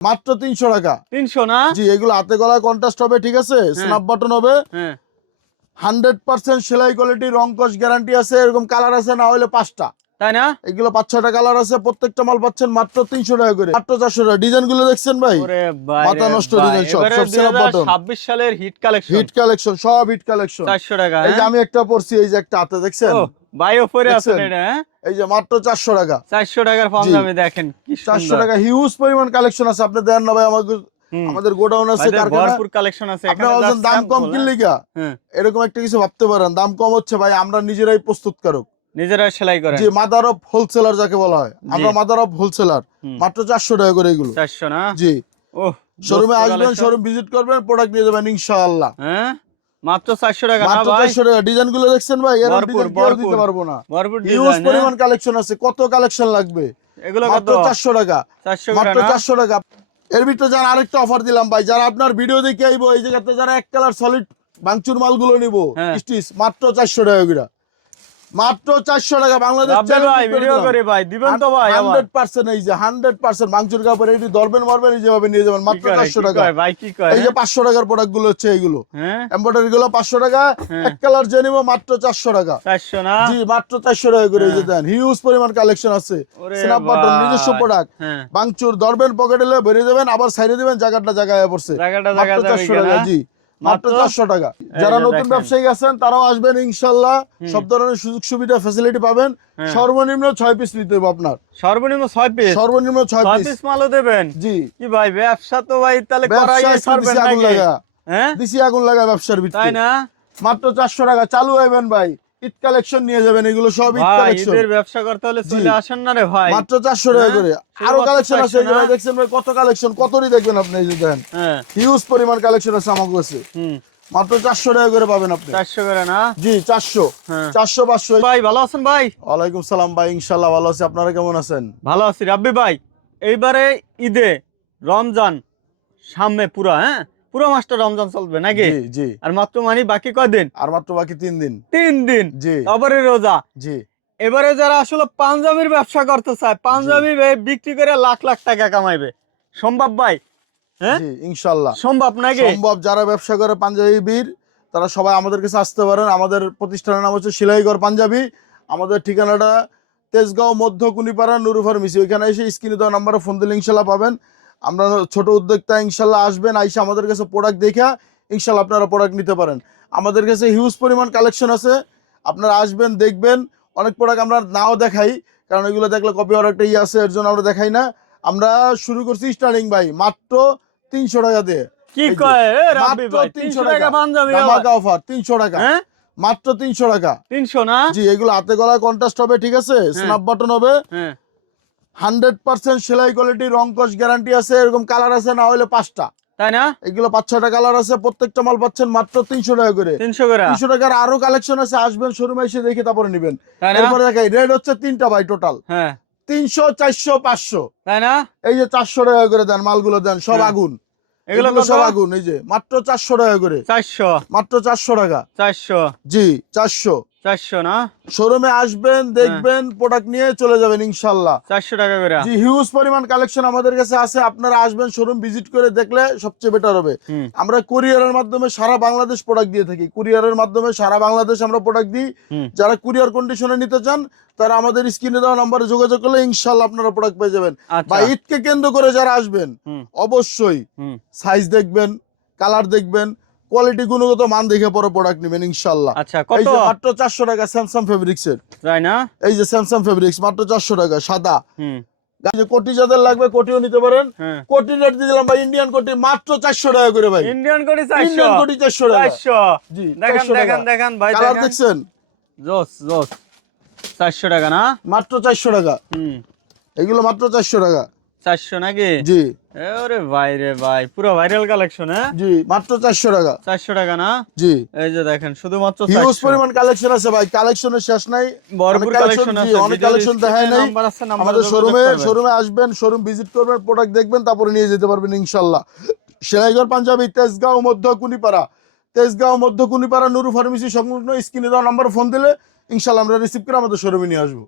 মাত্র তিনশো টাকা। তিনশো না? জি এগুলো হাতে গলায় কন্ট্রাস্ট হবে ঠিক আছে? স্ন্যাপ বাটন হবে। হ্যাঁ। হান্ড্রেড পার্সেন্ট সেলাই কোয়ালিটি রং কস গ্যারান্টি আছে এরকম কালার আছে না হলে পাঁচটা। তাই না? এগুলো পাঁচ ছটা কালার আছে প্রত্যেকটা মাল পাচ্ছেন মাত্র তিনশো টাকা করে। মাত্র চারশো টাকা। ডিজাইনগুলো দেখছেন ভাই? মাথা নষ্ট design সব, সব button। 2026 সালের হিট কালেকশন হিট কালেকশন সব হিট কালেকশন 400 টাকা এই যে হ্যাঁ? আমি একটা পড়ছি এই যে একটা হাতে দেখছেন? ভাই ওপরে আছে এটা হ্যাঁ? এই যে মাত্র চারশো টাকা। 400 টাকার জি। পাঞ্জাবি দেখেন চারশো টাকা হিউজ পরিমাণ কালেকশন আছে আপনি দেন না ভাই আমাদের হুম। আমাদের গোডাউন আছে ভরপুর কালেকশন আছে আপনি বলছেন দাম কম কিনলে গা হ্যাঁ এরকম একটা কিছু ভাবতে পারেন দাম কম হচ্ছে ভাই আমরা নিজেরাই প্রস্তুতকারক নিজেরা সেলাই করে যে মাদার অফ হোলসেলার যাকে বলা হয় আমরা মাদার অফ হোলসেলার মাত্র চারশো টাকা করে এগুলো। 400 না? জি। ও শোরুমে আসবেন শোরুম ভিজিট করবেন প্রোডাক্ট নিয়ে যাবেন ইনশাআল্লাহ। হ্যাঁ? মাত্র 400 টাকা না মাত্র ভাই? চারশো টাকা। ডিজাইনগুলো দেখছেন ভাই এর ডিজাইন দিতে পারব না। ভরপুর হিউজ পরিমাণ কালেকশন আছে কত কালেকশন লাগবে? এগুলো কত? মাত্র চারশো টাকা। 400 মাত্র টাকা না? চারশো টাকা। এর ভিতরে যারা আরেকটা অফার দিলাম ভাই যারা আপনার ভিডিও দেখে আইবো এই জায়গাতে যারা এক কালার সলিড ভাঙচুর মালগুলো নিবো হ্যাঁ। স্টিচ মাত্র চারশো টাকা করে। মাত্র চারশো টাকা। বাংলাদেশ রাব্বি ভাই ভিডিও করে ভাই দিবেন তো ভাই হান্ড্রেড পার্সেন্ট এই যে হান্ড্রেড পার্সেন্ট ভাঙচুর কাপড় এটি ধরবেন মারবেন এই যেভাবে নিয়ে যাবেন মাত্র চারশো টাকা। ভাই কি করে? এই যে পাঁচশো টাকার প্রোডাক্টগুলো হচ্ছে এইগুলো। হ্যাঁ? এম্বয়ডারি গুলো পাঁচশো টাকা হ্যাঁ। এক কালার যে নিবো মাত্র চারশো টাকা। 400 না? জি মাত্র চারশো টাকা করে এই যে দেন হিউজ পরিমাণ কালেকশন আছে। ওরে স্ন্যাপ বাটন নিজস্ব প্রোডাক্ট হ্যাঁ। বাংচুর ধরবেন পকেটে বেরিয়ে যাবেন আবার সাইডে দিবেন জায়গাটা জায়গায় পড়ছে। মাত্র চারশো টাকা জি। মাত্র? চারশো টাকা। যারা নতুন ব্যবসায়ী আছেন তারাও আসবেন ইনশাল্লাহ। সব ধরনের সুযোগ সুবিধা ফ্যাসিলিটি পাবেন। হ্যাঁ। সর্বনিম্ন ছয় পিস নিতে হবে আপনার। সর্বনিম্ন ছয় পিস সর্বনিম্ন ছয় 6 পিস মালও দেবেন? জি। কি ভাই ব্যবসা তো ভাই তাহলে দিছি আগুন লাগা। হ্যাঁ? দিছি আগুন লাগা ব্যবসার তাই না? মাত্র চারশো টাকা চালু হইবেন ভাই। ঈদ কালেকশন নিয়ে যাবেন এগুলো সব ঈদ কালেকশন ঈদের ব্যবসা করতে হলে চলে আসেন না রে ভাই। মাত্র চারশো টাকা হ্যাঁ? করে। আরও কালেকশন আছে 400 ভাই দেখছেন ভাই কত কালেকশন কতরই দেখবেন আপনি এই যে দেখেন। হ্যাঁ। হিউজ পরিমাণ কালেকশন আছে আমার কাছে। হুম। মাত্র চারশো টাকা করে পাবেন আপনি। 400 করে না? জি চারশো। হ্যাঁ। চারশো পাঁচশো। ভাই ভালো আছেন ভাই? ওয়ালাইকুম সালাম ভাই ইনশাল্লাহ ভালো আছি। আপনারা কেমন আছেন? ভালো আছি। রাব্বি ভাই এইবারে ঈদে রমজান সামনে পুরা হ্যাঁ? পুরো মাসটা রমজান চলবে নাকি? জি আর মাত্র মানে বাকি কয়দিন? আর মাত্র বাকি তিন দিন। তিন দিন? জি। তারপরে রোজা? জি। এবারে যারা আসলে পাঞ্জাবির ব্যবসা করতে চায় পাঞ্জাবি বিক্রি করে লাখ লাখ টাকা কামাইবে। সম্ভব ভাই? হ্যাঁ? ইনশাল্লাহ। সম্ভব নাকি? সম্ভব যারা ব্যবসা করে পাঞ্জাবি বীর তারা সবাই আমাদের কাছে আসতে পারেন। আমাদের প্রতিষ্ঠানের নাম হচ্ছে সিলাইগড় পাঞ্জাবি। আমাদের ঠিকানাটা তেজগাঁও মধ্য কুনিপাড়া নুরু ফার্মেসি ওইখানে এসে স্ক্রিনে দেওয়া নাম্বারে ফোন দিলে ইনশাল্লাহ পাবেন। আমরা ছোট উদ্যোক্তা ইনশাল্লাহ আসবেন আইসে আমাদের কাছে প্রোডাক্ট দেখা ইনশাল্লাহ আপনারা প্রোডাক্ট নিতে পারেন। আমাদের কাছে হিউজ পরিমাণ কালেকশন আছে আপনারা আসবেন দেখবেন অনেক প্রোডাক্ট আমরা নাও দেখাই কারণ এগুলো দেখলে কপি একটা ইয়ে আছে এর জন্য আমরা দেখাই না। আমরা শুরু করছি স্টার্টিং ভাই মাত্র তিনশো টাকা দিয়ে। কি এই কয়? এ রাব্বি মাত্র ভাই 300 300 টাকা। ধামাকা অফার তিনশো টাকা। হ্যাঁ? মাত্র তিনশো টাকা। 300 না? জি এগুলো হাতে গলায় কন্ট্রাস্ট হবে ঠিক আছে? স্ন্যাপ বাটন হবে। হ্যাঁ। হান্ড্রেড পার্সেন্ট সেলাই কোয়ালিটি রং কস গ্যারান্টি আছে এরকম কালার আছে না হলে পাঁচটা। তাই না? এগুলো পাঁচ ছটা কালার আছে প্রত্যেকটা মাল পাচ্ছেন মাত্র তিনশো টাকা করে। 300 করে? তিনশো টাকার আরও কালেকশন আছে আসবেন শোরুমে এসে দেখে তারপরে নিবেন। এরপরে দেখাই রেড হচ্ছে তিনটা ভাই টোটাল হ্যাঁ। তিনশো চারশো পাঁচশো। তাই না? এই যে চারশো টাকা করে দেন মালগুলো দেন সব হ্যাঁ। আগুন। এগুলো সব আগুন এই যে মাত্র চারশো টাকা করে। 400 মাত্র চারশো টাকা। 400 জি চারশো। 400 না? শোরুমে আসবেন দেখবেন প্রোডাক্ট নিয়ে চলে যাবেন ইনশাল্লাহ। 400 টাকা করে। জি হিউজ পরিমাণ কালেকশন আমাদের কাছে আছে। আপনারা আসবেন শোরুম ভিজিট করে দেখলে সবচেয়ে বেটার হবে। আমরা কুরিয়ারের মাধ্যমে সারা বাংলাদেশ প্রোডাক্ট দিয়ে থাকি। কুরিয়ারের মাধ্যমে সারা বাংলাদেশ আমরা প্রোডাক্ট দিই। যারা কুরিয়ার কন্ডিশনে নিতে চান তারা আমাদের স্ক্রিনে দেওয়া নাম্বারে যোগাযোগ করলে ইনশাল্লাহ আপনারা প্রোডাক্ট পেয়ে যাবেন। আচ্ছা। বা ঈদকে কেন্দ্র করে যারা আসবেন অবশ্যই সাইজ দেখবেন কালার দেখবেন কোয়ালিটি গুণগত মান দেখে পরে প্রোডাক্ট নেবেন ইনশাল্লাহ আচ্ছা এই যে মাত্র চারশো টাকা স্যামসাং ফেব্রিক্স এর। তাই না? এই যে স্যামসাং ফেব্রিক্স মাত্র চারশো টাকা সাদা। হুম। যে কোটি যাদের লাগবে কোটিও নিতে পারেন। হ্যাঁ। কোটি রেট দিয়ে দিলাম ভাই ইন্ডিয়ান কোটি মাত্র চারশো টাকা করে ভাই। ইন্ডিয়ান কোটি ইন্ডিয়ান কোটি চারশো টাকা। 400 জি দেখেন দেখেন দেখেন ভাই দেখেন। দেখছেন? জোস জোস। 400 টাকা না? মাত্র চারশো টাকা। হুম। এগুলো মাত্র চারশো টাকা। 400 নাকি? জি। ওরে ভাই রে ভাই পুরো ভাইরাল কালেকশন হ্যাঁ? জি মাত্র চারশো টাকা। 400 টাকা না? জি। এই যে দেখেন শুধুমাত্র হিউজ পরিমাণ কালেকশন আছে ভাই কালেকশনের শেষ নাই। ভরপুর কালেকশন আছে অনেক কালেকশন দেখায় নাই। নাম্বার আছে নাম্বার আমাদের শোরুমে শোরুমে আসবেন শোরুম ভিজিট করবেন প্রোডাক্ট দেখবেন তারপরে নিয়ে যেতে পারবেন ইনশাল্লাহ। সেলাইগড় পাঞ্জাবি তেজগাঁও মধ্য কুনিপাড়া। তেজগাঁও মধ্য কুনিপাড়া নুরু ফার্মেসি সংলগ্ন স্ক্রিনে দেওয়া নাম্বার ফোন দিলে ইনশাল্লাহ আমরা রিসিভ করে আমাদের শোরুমে নিয়ে আসব।